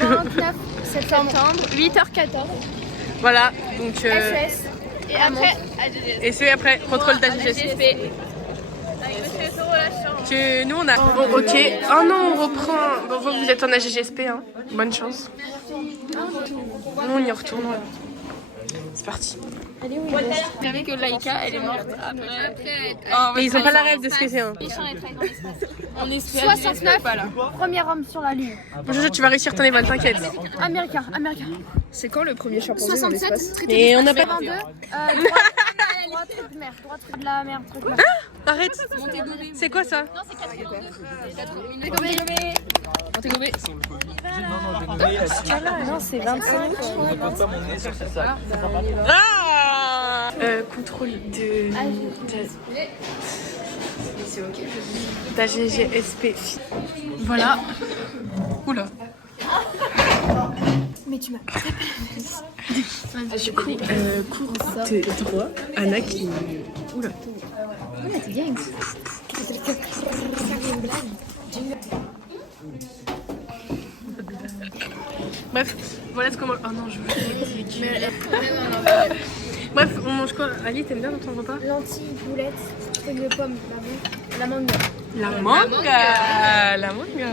29 septembre, 8h14. Voilà, donc... SS. Et après, et c'est après, contrôle d'AGGSP. Nous on a... Bon ok, oh non on reprend. Bon vous êtes en AGGSP hein, bonne chance. Nous on y retourne. C'est parti. Vous savez que Laïka elle est morte après. Mais ils ont pas la rêve de ce que c'est hein. On est 69, premier homme sur la lune. Jojo tu vas réussir ton éval, t'inquiète. Américain. C'est quand le premier chimpanzé 67, Et on n'a pas... 22, droit truc de mer, droit truc de la mer, truc de mer. Arrête. C'est quoi ça? Montégobé. Non, c'est 25. Ah contrôle de... d'AGGSP. Voilà. Oula. Mais tu m'as Du coup, cours de droit, Anna qui... Oula. Ouais, t'es bien. Bref, voilà ce qu'on mange. Oh non, je veux... Bref, on mange quoi? Ali, t'aimes bien dans ton repas? Lentilles, boulettes, fruits de pomme, la mangue. La manga. La manga.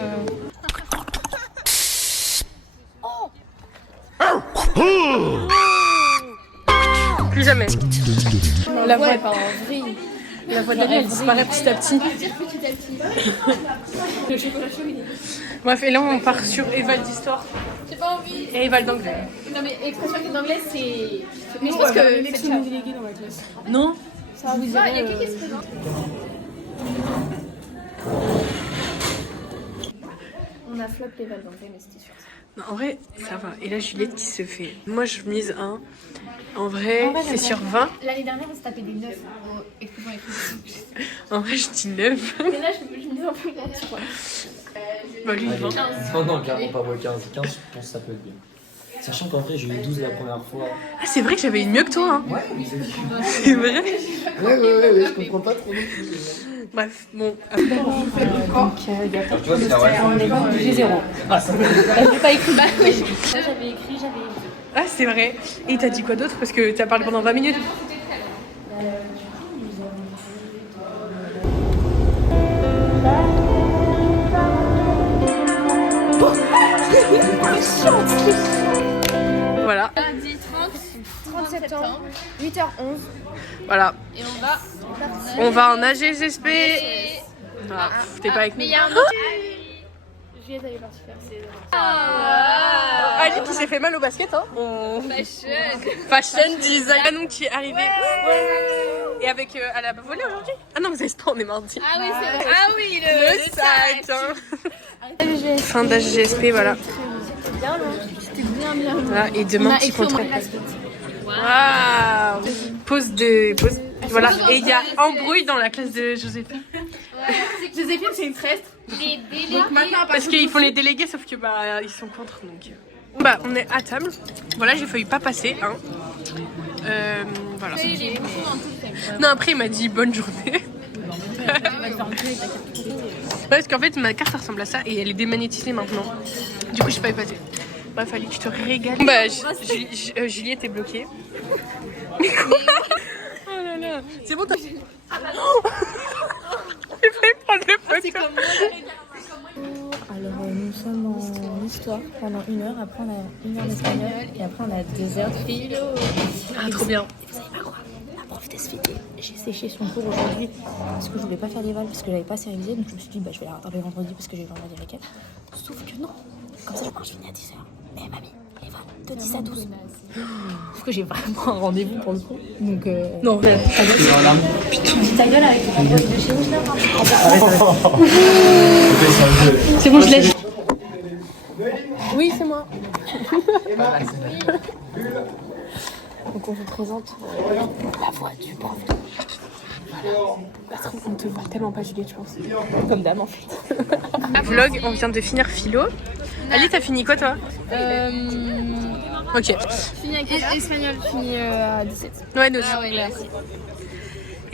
Plus jamais. La voix d'Ali, elle disparaît petit à petit. Bref, et là on part sur Eval d'histoire. J'ai pas envie. Et Eval d'anglais. Non mais expression d'anglais c'est... Mais je pense que l'élection des délégués dans la classe. Non. ça vous a... Il y a qui se présente? On a flop les balles d'anglais mais c'était sûr. Non, en vrai, ça va. Et là, Juliette qui se fait. Moi, je mise 1. En vrai, c'est sur 20. L'année dernière, on se tapait des 9 au exposant les En vrai, je dis 9. Mais là, je mise un peu moins, tu vois. Bah, lui, 20. Non, clairement pas moi 15. 15, je pense que ça peut être bien. Sachant qu'en vrai, j'ai eu 12 la première fois. Ah, c'est vrai que j'avais une mieux que toi. Hein. Ouais, mais c'est C'est vrai. Ouais, je comprends pas trop non plus. Bref, bon. Tu vois, c'est la vraie. J'ai 0. J'ai pas écrit. Bah oui. Là, j'avais écrit. Ah, c'est vrai. Et t'as dit quoi d'autre? Parce que t'as parlé pendant 20 minutes. Voilà. Lundi 30 septembre, 8h11. Voilà. Et on va. On va en AGGSP. Ah, t'es pas avec nous. Mais il y a un autre. Juliette avait parti faire ses. Ali qui s'est fait mal au basket, hein. Fashion design. Manon qui est arrivée. Et avec elle a volé aujourd'hui. Ah non, vous avez pas, on est mardi. Ah oui, c'est vrai. Ah oui, le site. Hein. Fin d'AGGSP, voilà. C'était bien long. C'était bien. Voilà, et demain, petit contrôle. Waouh. Pause. Voilà, et il y a embrouille dans la classe de Joséphine. Joséphine, c'est une stress. Donc maintenant, Parce qu'ils font les délégués, sauf que bah ils sont contre, donc. Bah, on est à table. Voilà, j'ai failli pas passer, hein. Voilà. Non, après il m'a dit bonne journée. Parce qu'en fait ma carte ressemble à ça et elle est démagnétisée maintenant. Du coup, je peux pas y passer. Bref, Ali, tu te régales. Bah, Juliette est bloquée. Oh là là. C'est bon, t'as. Il fallait prendre des photos. Alors nous sommes en histoire pendant 1 heure, après on a 1 heure d'espagnol et après on a 2 heures de philo. Ah, trop bien. Et vous savez pas quoi? La prof d'SVT, j'ai séché son cours aujourd'hui parce que je voulais pas faire les vals parce que j'avais pas assez révisé, donc je me suis dit bah je vais la rattraper vendredi parce que j'ai le vendredi avec elle. Sauf que non, comme ça je mange fini à 10h. Mais mamie, les vals de 10 à 12. Sauf que j'ai vraiment un rendez-vous pour le coup, donc Non, putain, dis ta gueule avec ton rendez-vous de chez nous, c'est bon, je lèche. Oui, c'est moi. Donc on vous présente la voix du prof. Voilà. On te voit tellement pas, Juliette, je pense. Comme dame en fait. Vlog, on vient de finir philo. Ali, t'as fini quoi toi? Ok. Fini avec espagnol, fini à 17. Ouais, nous. Ah ouais, merci.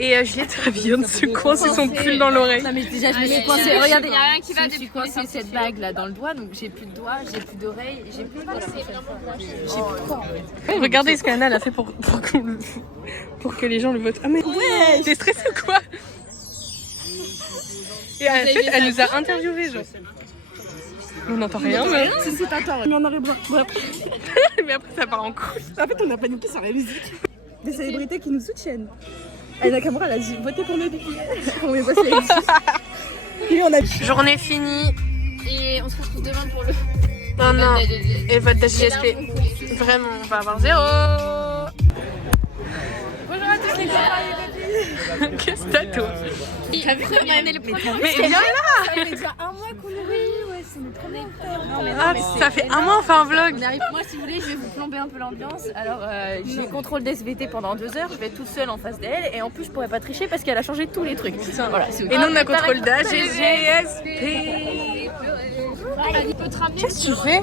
Et Juliette vient de se coincer son pull dans l'oreille. Non mais déjà je me suis coincée, regardez, Il y a rien qui va je me suis coincée cette bague là dans le doigt, donc j'ai plus de doigts, j'ai plus d'oreilles, j'ai plus de quoi. J'ai plus de quoi en fait. Regardez ce qu'Anna a fait pour que les gens le votent. Ah mais ouais, t'es stressée ou quoi? Et en fait, elle nous a interviewé genre. On n'entend rien, mais... Si, si, t'attends. Mais on aurait besoin. mais après ça part en couille. En fait, on a paniqué sur la musique. Des célébrités qui nous soutiennent. Aïna Kamura, elle a dit votez pour mes bébés. On met pas Lui, on a. Journée finie. Et on se retrouve demain pour le. Non, non. Et vote d'HGSP. Vraiment, on va avoir 0. Bonjour à tous les gars. Qu'est-ce que t'as toi? T'as vu comment on est le premier? Mais viens là. Ça fait déjà un mois qu'on est ouais, c'est notre premier frère. Ah, ça fait un mois on fait un vlog. Moi si vous voulez, je vais vous plomber un peu l'ambiance. Alors j'ai contrôle d'SVT pendant 2 heures, je vais être toute seule en face d'elle et en plus je pourrais pas tricher parce qu'elle a changé tous les trucs. Voilà, Et nous on a contrôle d'âge et GSP. Il peut te ramener. Qu'est-ce que tu fais?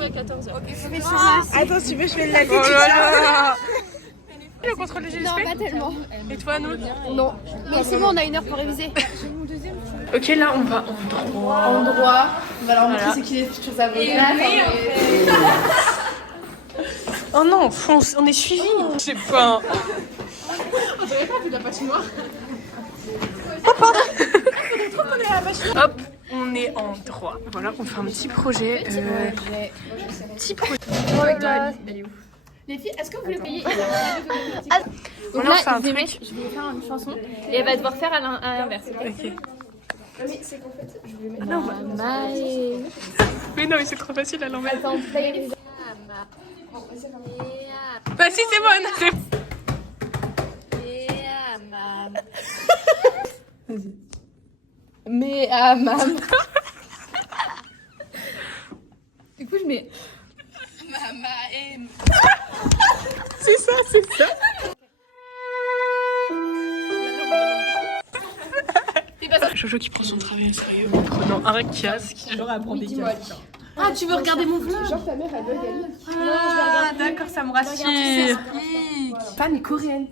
Attends, si tu veux, je vais la Oh là là. Le contrôle de GSP? Non, pas tellement. Et toi, nous? Non. Mais c'est bon, on a 1 heure pour réviser. Ok, là on va en droit. En droit. On va leur montrer c'est qui les futurs avocats. Oh non, on est suivis. Je sais pas. On dirait pas vu la patinoire. Hop, on est en droit. Voilà, on fait un petit projet. Petit projet. Les filles, est-ce que vous voulez payer? On lance un truc. Je vais faire une chanson et elle va devoir faire à l'inverse. Ok. Mais c'est qu'en fait, je voulais mettre. Non, mais non, mais c'est trop facile à l'envers. Attends, là, il y a les. Bah si, c'est bon. Mais à mam. Du coup, je mets. C'est ça, c'est ça. Jojo qui prend son travail sérieux en prenant un casque. Ah, tu veux regarder mon vlog? Genre, ta mère, elle veut gagner. Ah, d'accord, ça me rassure. Femme coréenne.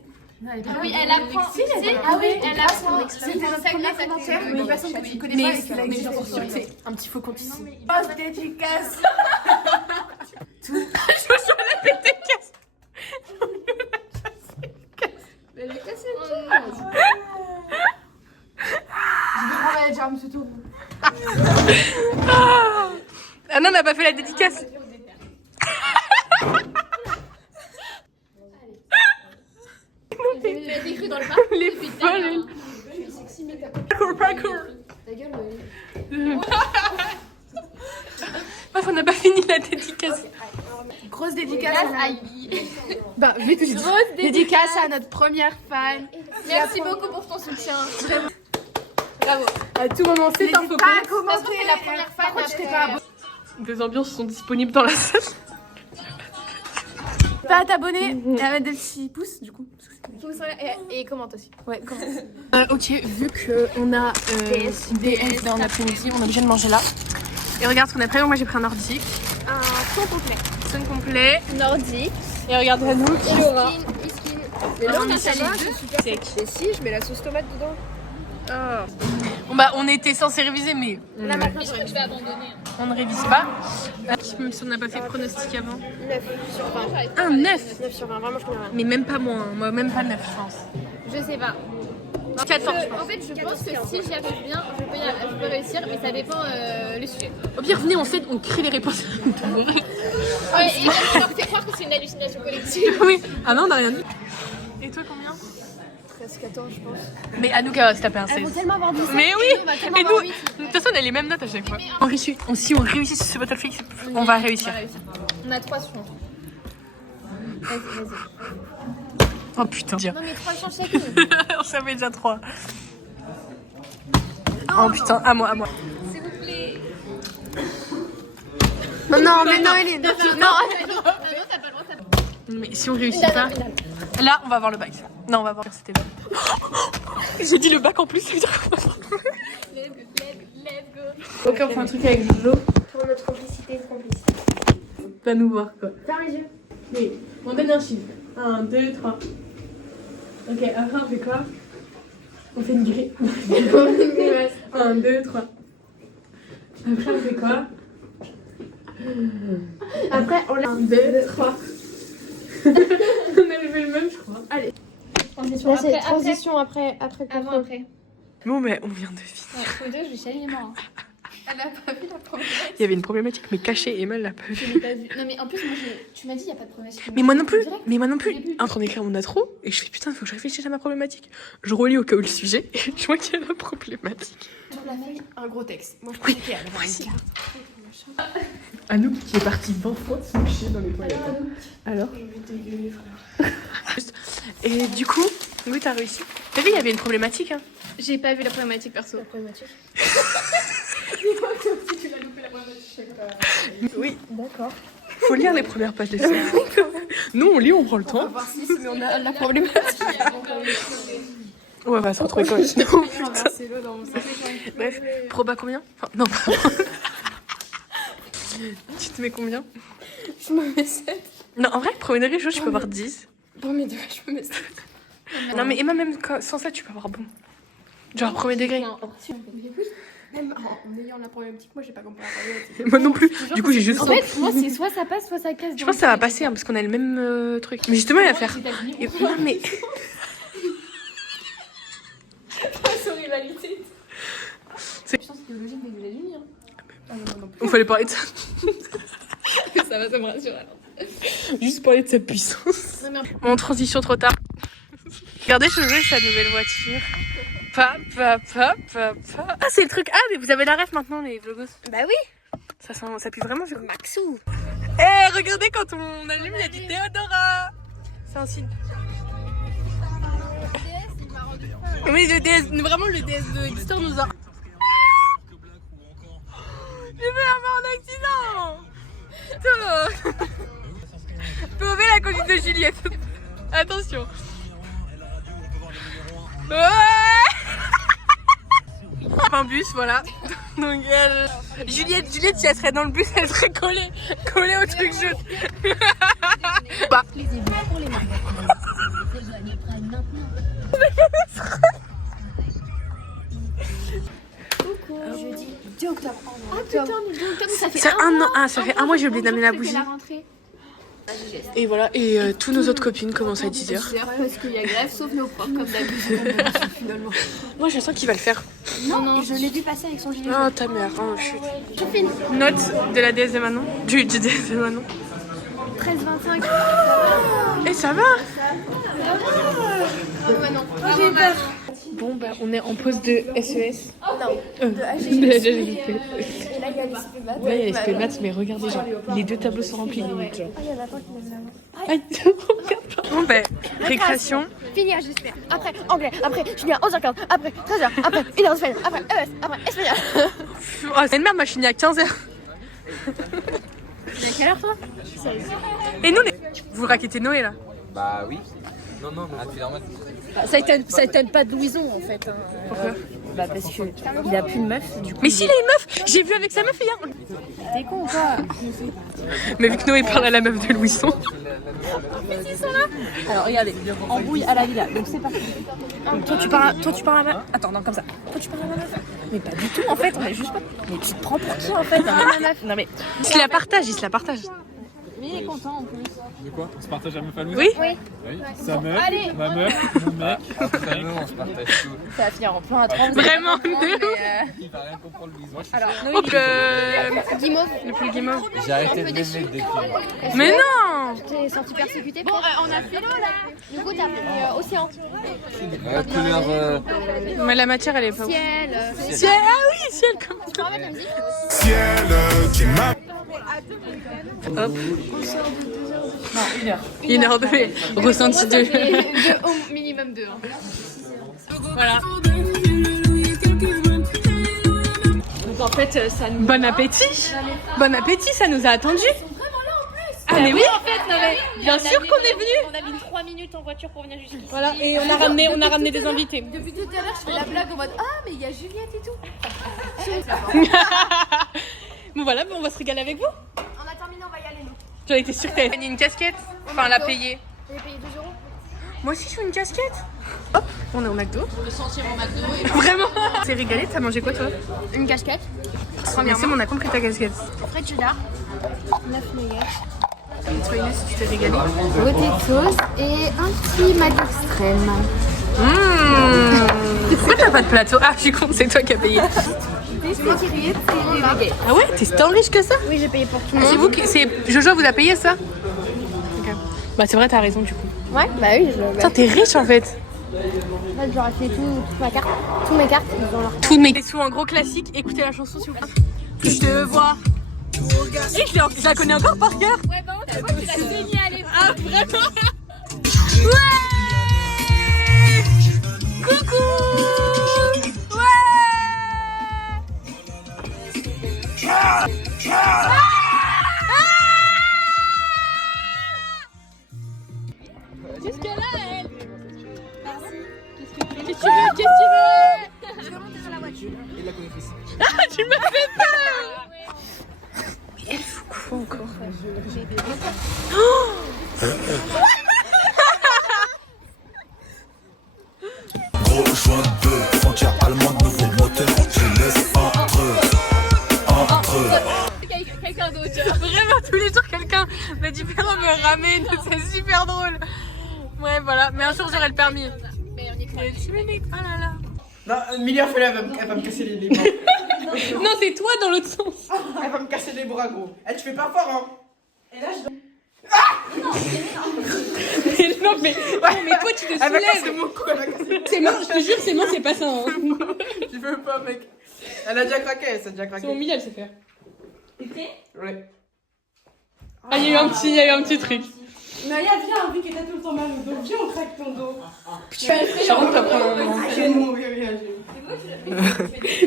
Oui, elle apprend. Ah oui, elle apprend. C'était notre premier commentaire, mais une personne que tu connais pas et qui l'a écrit. J'en suis sûre que c'est un petit faux compte ici. Poste dédicace. Jojo, elle a pété le casque. Mais elle est cassée, On va dire, monsieur Tourou. Ah non, on n'a pas fait la dédicace. Elle a écrit dans le bar. Les folles. Parcours. Bref, on n'a pas fini la dédicace. Grosse dédicace. Bah, mais que je dis. Grosse Dédicace à notre première fan. Merci beaucoup pour ton soutien. Bravo. À tout moment, c'est un faux Pas compte. Parce que commenté. c'est la première fan. Par contre, je t'ai pas abonné. Des ambiances sont disponibles dans la salle. Pas à t'abonner et à mettre des petits pouces, du coup. Et commente aussi. Ouais, comment Ok, vu qu'on a DS dans l'après-midi, on est obligé de manger là. Et regarde ce qu'on a pris. Moi j'ai pris un nordique. Un son complet. Son complet. Nordique. Et regardez à nous. Whisky. Mais non, non, mais mais ça ça va, va, Sec. Et si, je mets la sauce tomate dedans. Bon bah on était censé réviser mais Là maintenant, je crois que je vais abandonner. on ne révise pas. Même si on n'a pas fait de pronostic avant. 9 sur 20. Un 9. 9 sur 20, vraiment, je connais rien. Mais même pas moins, moi même pas 9 je pense. Je sais pas. 14 je pense. En fait, je pense que si j'y arrive bien, je peux réussir, mais ça dépend le sujet. Au pire venez on crée les réponses. Ouais, et on va vous faire croire que c'est une hallucination collective. Oui. Ah non on n'a rien dit. Et toi combien? 13-14, je pense. Mais Anouka va se taper un 16. Elles vont tellement avoir 17. Mais oui. on va tellement Et avoir nous, 8. de toute façon on a les mêmes notes à chaque fois. Si on réussit sur ce Battlefield, on va réussir. On a 3 sur 3. Vas-y, vas-y. Oh putain. Non, mais 3 chances chacune. On savait déjà 3. Oh putain, à moi. S'il vous plaît. Non, mais non, Hélène. Non, t'as pas le droit, Mais si on réussit pas, là on va avoir le bac. Non, on va voir c'était là. J'ai dit le bac en plus, ça veut dire qu'on va voir. Let's go. Ok, on fait un truc avec Jojo. Pour notre complicité. Pas nous voir quoi. Ferme les yeux. Oui, on donne un chiffre. 1, 2, 3. Ok, après on fait quoi? On fait une grille. 1, 2, 3. Après, on fait quoi? Après, on l'a. 1, 2, 3. On avait fait le même, je crois. Allez. Transition après, transition après. Avant, après. Bon, mais on vient de finir. Tous les deux, je vais chialer les mains. Elle a pas vu la problématique. Il y avait une problématique, mais cachée. Emma l'a pas Je vue. l'ai pas vu. Non, mais en plus, moi, tu m'as dit, il n'y a pas de problématique. Mais moi non plus. Direct. Mais moi non plus. Au début. En train d'écrire mon intro, et je fais putain, il faut que je réfléchisse à ma problématique. Je relis au cas où le sujet, et je vois qu'il y a la problématique. On a fait un gros texte. Moi, je pensais qu'il y avait une carte. Anouk qui est partie 20 fois se moucher dans les toilettes. Alors Je vais te gueuler, frère. Et du coup, oui, t'as réussi. T'as vu, il y avait une problématique. Hein. J'ai pas vu la problématique perso. La problématique. Oui, D'accord. faut lire les premières pages des films. Nous, on lit, on prend le temps. Voir si mais on a la problématique. Ouais, on va se retrouver quand même. Renverser l'eau dans mon sac. Bref, proba combien? Enfin, non, pas. Tu te mets combien? Je me mets 7. Non, en vrai, premier degré, je peux avoir 10. Premier degré, je me mets 7. Non, mais Emma, même sans ça, tu peux avoir bon. Genre, premier degré. Non, mais oui. Même en ayant la problématique, moi j'ai pas compris la problématique. Moi non plus. Du coup, j'ai juste. En fait, moi c'est soit ça passe, soit ça casse. Je pense que ça va passer, hein, parce qu'on a le même truc. Mais justement, il va faire. Et, non, mais. Face aux rivalités. Je pense que c'est logique des États-Unis. Ah non, non, On fallait parler de ça. ça va, ça me rassure alors. Juste parler de sa puissance. Non, mais Bon, transition trop tard. Regardez, je veux sa nouvelle voiture. Ah, c'est le truc. Ah, mais vous avez la ref maintenant, les vlogos. bah oui. Ça pue vraiment sur Maxou. Eh, regardez, quand on allume, il y a du Théodora. C'est un signe. Oui, le DS, vraiment le DS de Easter nous a. J'ai fait avoir un accident. Putain. Mauvais la conduite de Juliette. Attention. Ouais. Un bus, voilà. Donc elle... Juliette, si elle serait dans le bus, elle serait collée au truc jaune. Bah. Jeudi 2 octobre. Ah putain, mais 2 octobre, ça fait C'est un mois. Ah, ça fait un mois, j'ai oublié d'amener la bougie. La rentrée. Et voilà, et tous nos autres copines commencent à 10h. Parce qu'il y a grève, sauf nos profs, comme d'habitude. Finalement. Moi, je sens qu'il va le faire. Non, je l'ai vu passer avec son gilet jaune. Oh, ta mère, oh, chut. Je filme. Note de la DS de Manon. Du DS de Manon. 13,25. Et ça va. Manon. J'ai peur. Bon, bah, on est en pause de SES. Non, De AGGP. et là, il y a les spémates. Là, il y a les spémates, mais regardez, genre, les 2 tableaux sont remplis limite, genre. Ah, il y a la fin qui lève la main. Aïe, regarde pas. Bon, bah, récréation. Finir, j'espère. Après, anglais. Après, je finis à 11h15. Après, 13h. Après, 1h d'espagnol. Après, ES. Après, espagnol. Oh, c'est une merde, moi, je finis à 15h. À quelle heure, toi? Et nous, vous raquettez Noé, là? Bah oui. Non, c'est normal. Ça étonne pas de Louison en fait. Hein. Pourquoi? Bah parce que il a plus de meuf du coup. Mais s'il a une meuf, j'ai vu avec sa meuf hier. T'es con quoi. Mais vu que Noé parle à la meuf de Louison. Alors regardez, embrouille à la villa, donc c'est parti. Donc, toi tu parles à la meuf. Attends non comme ça. Toi tu parles à la meuf. Mais pas du tout en fait, on est juste pas. Mais tu te prends pour qui en fait la meuf. Non mais. Il se la partage, Mais il est content en plus. De quoi? On se partage la meuf à nous? Oui. Oui. Sa meuf, ma meuf, mon mec. Après nous, on se partage tout. Ça va finir en plein à 30. Vraiment. Il va rien comprendre, Louison. Alors Hop, Guimauve. le plus guimauve. J'ai arrêté de l'aimer depuis. Mais non. T'es sorti persécuté. Bon, on a philo là. Du coup, t'as pris océan. Couleur. Mais la matière, elle est pas. Ciel. Ciel, ah oui, ciel comme. Tu peux remettre la musique? Hop. Non, 1h de ressenti de. Au minimum 2. Voilà. Donc en fait, ça nous. Bon appétit. Bon appétit, ça nous a attendu. Ah mais oui, en fait, non mais bien sûr qu'on est venu. On a mis 3 minutes en voiture pour venir jusqu'ici. Voilà, et on a ramené des invités. Depuis tout à l'heure, je fais la blague en mode ah mais il y a Juliette et tout. Bon voilà, on va se régaler avec vous. On a terminé, on va y aller nous. J'en étais sûre que t'avais gagné une casquette. Enfin, la payer. J'ai payé 2 €. Moi aussi je veux une casquette. Hop, on est au McDo. Le sentier au McDo. Vraiment. T'es régalé, t'as mangé quoi toi? Une casquette. Mais c'est bon, on a compris ta casquette. Fred cheddar. 9 nuggets. Et toi Inès, tu t'es régalé? Potatoes et un petit Mad Extrême. Pourquoi t'as pas de plateau? Ah, je suis con, c'est toi qui as payé. C'est moi qui paye, c'est les nuggets. Ah ouais, t'es tant riche que ça? Oui, j'ai payé pour tout le monde. C'est vous qui. C'est Jojo vous a payé ça? Ok. Bah c'est vrai, t'as raison du coup. Ouais, bah oui. Putain, t'es riche en fait. Là, je leur ai fait toute ma carte. Tous mes cartes, ils ont leur Tous mes sous en gros classique. Écoutez la chanson s'il vous plaît. Je te vois. Et je la connais encore par cœur. Ouais, bah tu vois que tu l'as saigné à l'époque. Ah vraiment? Ouais. Coucou. Qu'est-ce qu'elle a, elle? Qu'est-ce que tu veux? Je vais monter dans la voiture. Ah, tu m'as fait peur. Mais elle fout quoi encore? Gros joint de frontière allemande, nouveau moteur, je laisse entre eux. Quelqu'un d'autre. Vraiment, tous les jours, quelqu'un de différent me ramène. C'est super drôle. Ouais, voilà. Mais un jour, j'aurai le permis. Mais on y croit. Oh là là. Non, Emilia, fais-la, elle va me casser les bras. Non, c'est toi dans l'autre sens. Elle va me casser les bras, gros. Eh, tu fais pas fort, hein. Et là, je... Mais non, mais toi, tu te Elle va casser soulèves. mon cou, elle va casser... C'est mort, je te jure, c'est mort, c'est pas ça. Hein. Je veux pas, mec. Elle a déjà craqué, elle s'est déjà craqué. C'est mon milieu, elle sait faire. Ouais. Ah, il y a eu un petit truc. Naya, viens, vu que t'as tout le temps mal au dos. Viens, on craque ton dos. Charlotte, t'as pris un moment. Je vais mourir,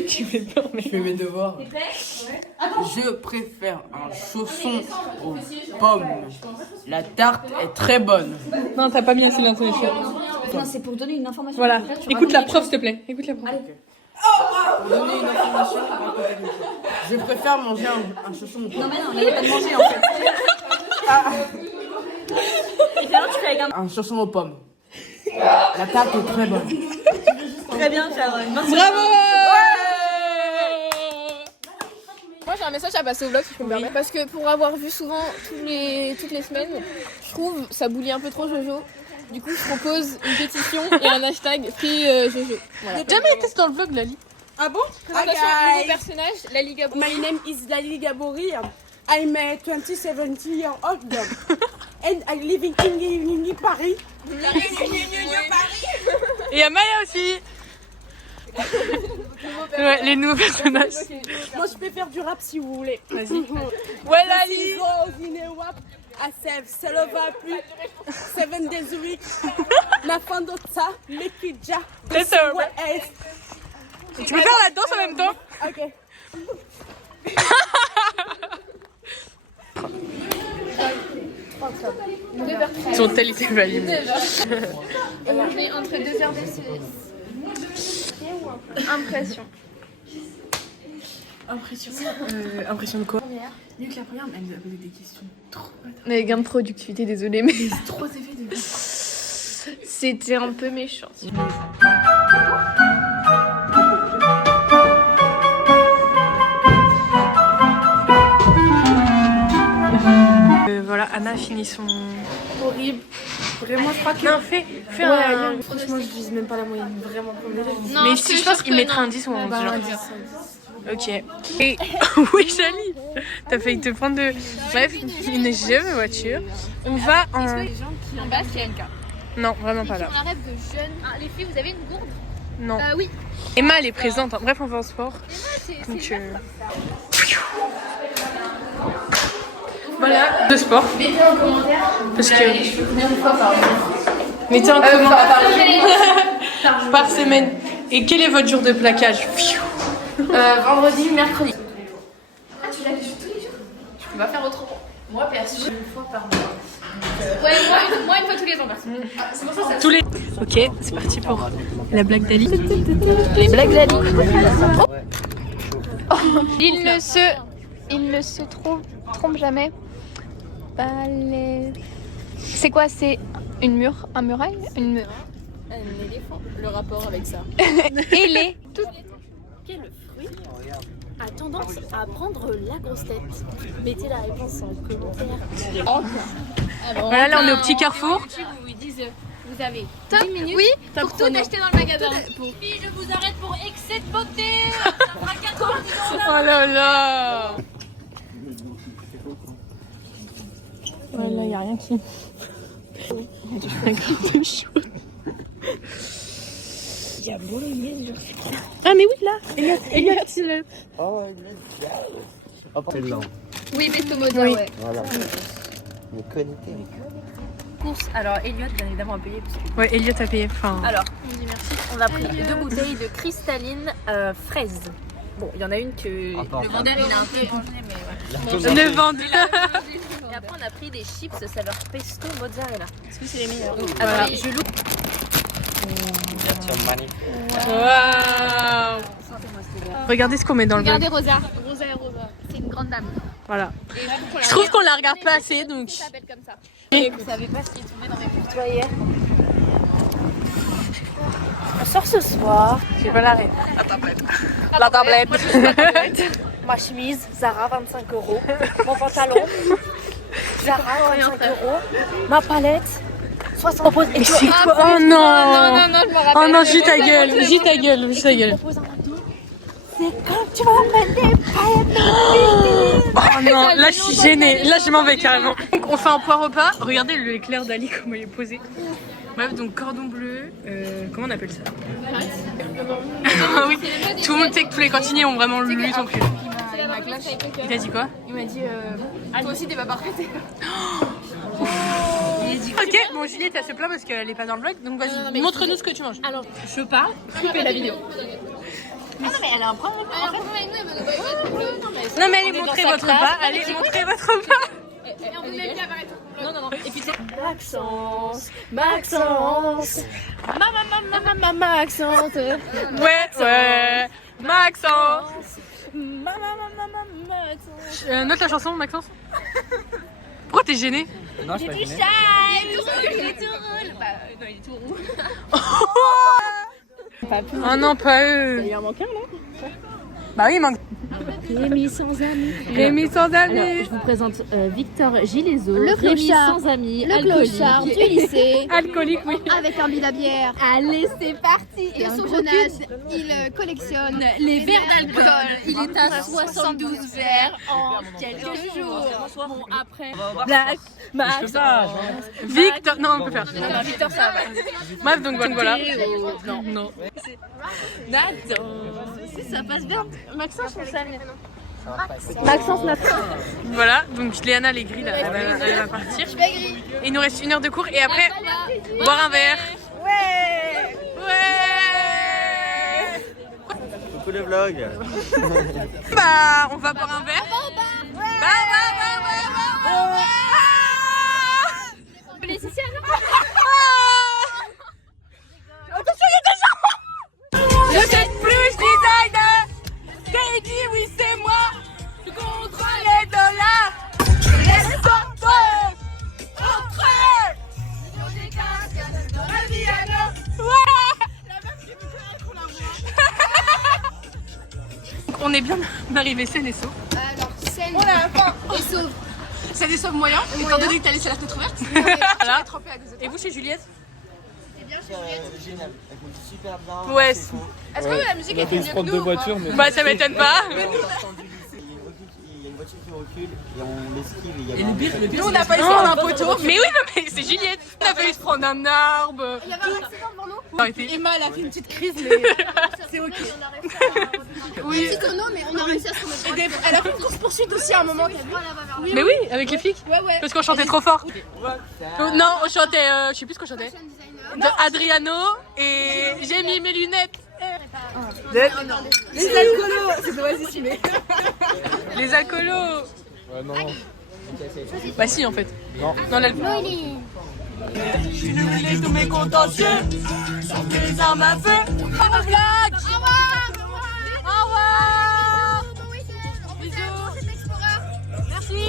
Tu fais peur, mais. Je fais mes devoirs. T'es prêt? Je préfère un chausson aux pommes. La tarte est très bonne. Non, t'as pas mis assez l'intonation. Non, c'est pour donner une information. Voilà. Après, tu Écoute racontes la quelque prof, chose. s'il te plaît. Écoute la prof. Pour donner une information, je préfère manger un chausson aux pommes. Non, mais non, il n'y a pas de manger en fait. Et finalement, tu fais avec un. Un chausson aux pommes. La tarte est très bonne. Très bien, Sharon. Bravo. Moi j'ai un message à passer au vlog si je peux me permettre. Parce que pour avoir vu souvent toutes les semaines, je trouve ça boulie un peu trop Jojo. Du coup je propose une pétition et un hashtag Free Jojo. Voilà. J'ai jamais été dans le vlog, Lali. Ah bon? Présentation nouveau personnage, Lali Gabou. My name is Lali Gabori. I'm a 27-year-old and I'm living in Paris. Et à Maya aussi. Ouais, les nouveaux personnages. Moi, je peux faire du rap si vous voulez. Vas-y. Ouais, Lali. I save Selova plus 7 days a week. Na fin de ça, make it ja. Let's go. Tu peux faire la danse en même temps? Ok. Son tel était valide. On est entre 2 heures de impression. Impression de quoi? Mieux que la première, mais elle nous a posé des questions trop bâtardes. Les gains de productivité, désolé, mais Trop effets de c'était un peu méchant. Voilà, Anna finit son. horrible. Vraiment, je crois que. Non, fais un. Franchement, je vise même pas la moyenne. Vraiment, comme déjà. Mais si je pense qu'il mettra un 10 ou un 11. Genre. Ok. Et oui, Jali, t'as failli te prendre de. Bref, une jeune voiture. On va en. En bas, c'est LK. Non, vraiment pas là. On rêve de jeunes. Ah, les filles, vous avez une gourde? Non. Oui. Emma, elle est présente. Hein. Bref, on va en sport. Donc, voilà, de sport. Mettez en commentaire. Parce que. Combien de fois par jour? Mettez en commentaire par semaine. Et quel est votre jour de plaquage? Vendredi, mercredi. Ah, tu l'as tous les jours? Tu peux pas faire autrement. Moi, perso, une fois par mois. Ouais, moi une fois tous les ans, perso. C'est pour ça. Tous les. Ok, c'est parti pour la blague d'Ali. Les blagues d'Ali. Il ne se trompe jamais. Balai. C'est quoi? C'est un muraille? Un éléphant. Le rapport avec ça. Et les... Quel fruit a tendance à prendre la grosse tête? Mettez la réponse en commentaire. Alors, Voilà, là on est au petit carrefour. Vous lui disent, vous avez top 10 minutes. Oui, Top pour tout chrono. acheter dans le magasin. Puis je vous arrête pour excès de beauté. Ça fera 4 ans que Oh là là. Ouais, là, y a rien qui... Ah mais oui là. Elliot, c'est le... Oui, Besto Moza, ouais. Voilà. Mais connecté. course. Alors Elliot bien évidemment a payé. Parce que... Ouais, Elliot a payé. Enfin... Alors, on a pris 2 bouteilles de cristalline fraise. Bon, il y en a une que le vendeur il a un peu mangé, mais ouais. Le vendeur. Et après on a pris des chips saveur pesto mozzarella. Est-ce que c'est les meilleurs? Attendez, je loupe. Waouh. Regardez ce qu'on met dans le Regardez vlog. Rosa. Rosa. C'est une grande dame. Voilà. Et même qu'on la Je trouve regarde, qu'on la regarde pas assez donc. elle s'appelle comme ça. Et vous savez pas ce qui est tombé dans mes pubs, toi, hier? On sort ce soir. J'ai pas l'arrêt. La tablette. Ma chemise, Zara 25 €. Mon pantalon, Zara 25 €. Ma palette, 60 €. Et C'est quoi? Oh non. Non, je me rappelle. Oh non, gis ta gueule, gis ta gueule, gis ta gueule. c'est quand tu vas mettre des paillettes. Oh non, là je suis gênée, là je m'en vais carrément. Donc on fait un point repas, regardez l'éclair d'Ali comment il est posé. Bref, donc cordon bleu, comment on appelle ça? Ah oui, tout le monde sait que tous les cantiniers ont vraiment lu son cul. Il m'a clash. Il a dit quoi? Il m'a dit toi aussi t'es pas parfaite. Ok, bon Juliette elle se plaint parce qu'elle est pas dans le vlog, donc vas-y, montre-nous ce que tu manges. Alors, je parle, coupez la vidéo. Ah non, mais elle a un problème. Non mais allez montrer votre repas, allez montrer votre repas. Non. Et puis c'est Maxence. Maxence. Maxence. Ouais, Maxence. Maxence. Note la chanson Maxence. Pourquoi t'es gêné? Non, je suis pas gêné. Il est tout roule. Bah, non, il est tout roux. Ah non, pas eux. Il en manque un là. Bah oui, il manque. Rémi sans amis. Rémi sans amis. Alors, je vous présente Victor Gileso, Le Rémi clochard. sans amis, Le alcoolique. clochard du lycée. Alcoolique, oui. Avec un bill à bière. Allez, c'est parti. Et son jeune âge, il collectionne les verres d'alcool. Il est à 72 verres en quelques jours. Bon, après. Black, Je peux pas. Victor, non, on peut faire. Non, Victor, ça va. Bref, donc voilà. Non. Non. Nathan. Si, ça passe bien. Maxence, on s'aime. Maxence Nathan. Voilà, donc Léana les grilles, là, elle va partir. Et il nous reste 1 heure de cours et après, boire un verre. Ouais. Coucou le vlog. Bah, on va boire un verre. Bah. Je suis plus designer. T'as dit oui c'est moi. Je contrôle les dollars. Les sorteurs. Entrez. On est bien arrivé saine et sauve. Alors, saine et sauve. Saine et sauve moyen, étant donné que t'as laissé la tête ouverte. Voilà. Et vous chez Juliette? Génial. Écoute, super bien. Ouais. C'est cool. Est-ce que la musique On a est fait une mieux que prendre nous deux ou pas? voitures, mais. Bah ça m'étonne pas. Il y a une voiture qui recule et on l'esquive et il y a Nous on n'a pas essayé un poteau. Mais oui, non, mais c'est Juliette. On a failli se prendre un arbre. Il y avait un accident devant nous. Arrêtez. Emma elle a fait une petite crise mais c'est ok. Oui. Petit tonneau, mais on a réussi à se remettre. Elle a fait une course poursuite aussi à un moment. Mais oui, avec les flics. Parce qu'on chantait trop fort. Non, on chantait, je sais plus ce qu'on chantait. De Adriano et j'ai mis mes lunettes. Les alcoolos, c'est dommage ici mais. Les alcoolos. Non. Bah si en fait. Non. Non, l'alcool. J'ai annulé tous mes contentieux. Sans des armes à feu. Au vlog. Au revoir. Bisous. Merci.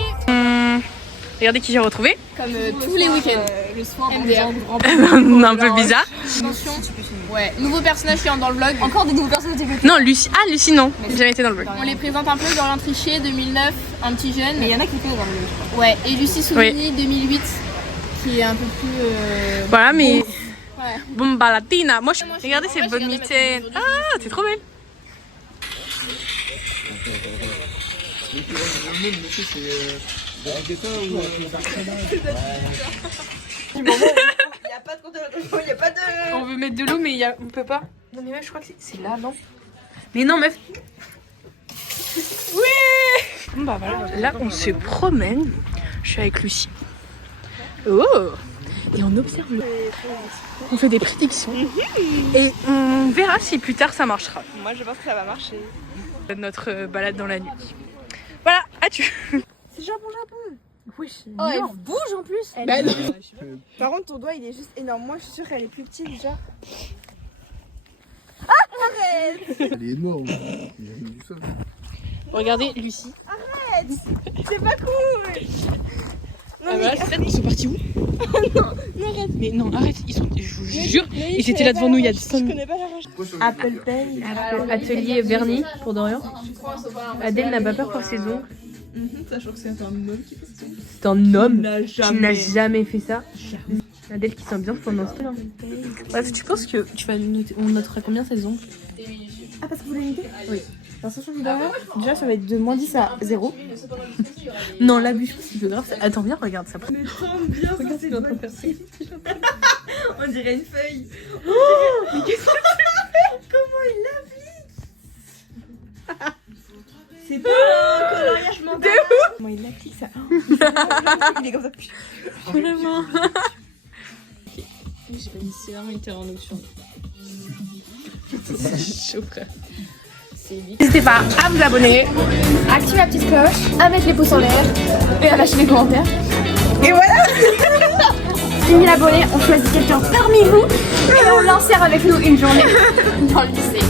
Regardez qui j'ai retrouvé. Comme tous les week-ends. Le soir, MDR. Un peu bizarre. Attention. Ouais, nouveau personnage qui entre dans le vlog. Encore des nouveaux personnages. Non, Lucie. Ah, Lucie, non. J'ai jamais été dans le vlog. On les présente un peu, Dorian Trichet 2009, un petit jeune. Mais il y en a qui étaient dans le. Ouais, et Lucie Souvigny 2008, qui est un peu plus. Voilà, mais. Ouais. Bomba latina. Moi, regardez Moi, cette j'ai bonne regardé mitaine. ma Ah, c'est trop belle. Il n'y a pas de compte il n'y a pas de. On veut mettre de l'eau, mais on peut pas. Non, mais meuf, je crois que c'est là, non? Mais non, meuf. Oui. Bon, bah voilà. Là, on se promène. Je suis avec Lucie. Oh. Et on observe le. On fait des prédictions. Et on verra si plus tard ça marchera. Moi, je pense que ça va marcher. Notre balade dans la nuit. Voilà, as-tu? C'est Japon. Oui, Oh, elle bouge en plus. Bah non. Par contre, ton doigt, il est juste énorme. Moi, je suis sûre qu'elle est plus petite déjà. Ah, arrête. Elle est énorme. Il y a du sol. Regardez Lucie. Arrête. C'est pas cool. Ah bah, ils sont partis où? Non, arrête. Mais non, arrête, ils sont. Je vous jure, ils étaient là devant nous il y a 5 minutes. Je connais pas la rage. Apple Pay. Atelier vernis pour Dorian. Adèle n'a pas peur pour ses ongles. Sachant que c'est un homme qui fait ça. C'est un homme Qui qui n'a jamais fait ça. Adèle qui s'ambiance pendant ce temps. Bref, tu penses que tu vas noter, on notera combien ses ongles? Ah, parce que vous l'avez noté? Oui. Alors, sachant que déjà, ça va être de moins 10 à 0. Non, l'abus, c'est grave. Attends, viens, regarde ça. Mais tremble bien, regarde, c'est notre personne. On dirait une feuille. Mais qu'est-ce que tu fais? Comment il l'applique? C'est pas un coloriage mental. Comment il l'applique ça? Il est comme ça. Vraiment. C'est vraiment une terre en option. C'est chaud, frère. N'hésitez pas à vous abonner, à activer la petite cloche, à mettre les pouces en l'air et à lâcher les commentaires. Et voilà. 10 000 abonnés, on choisit quelqu'un parmi vous et on l'ensère avec nous une journée dans le lycée.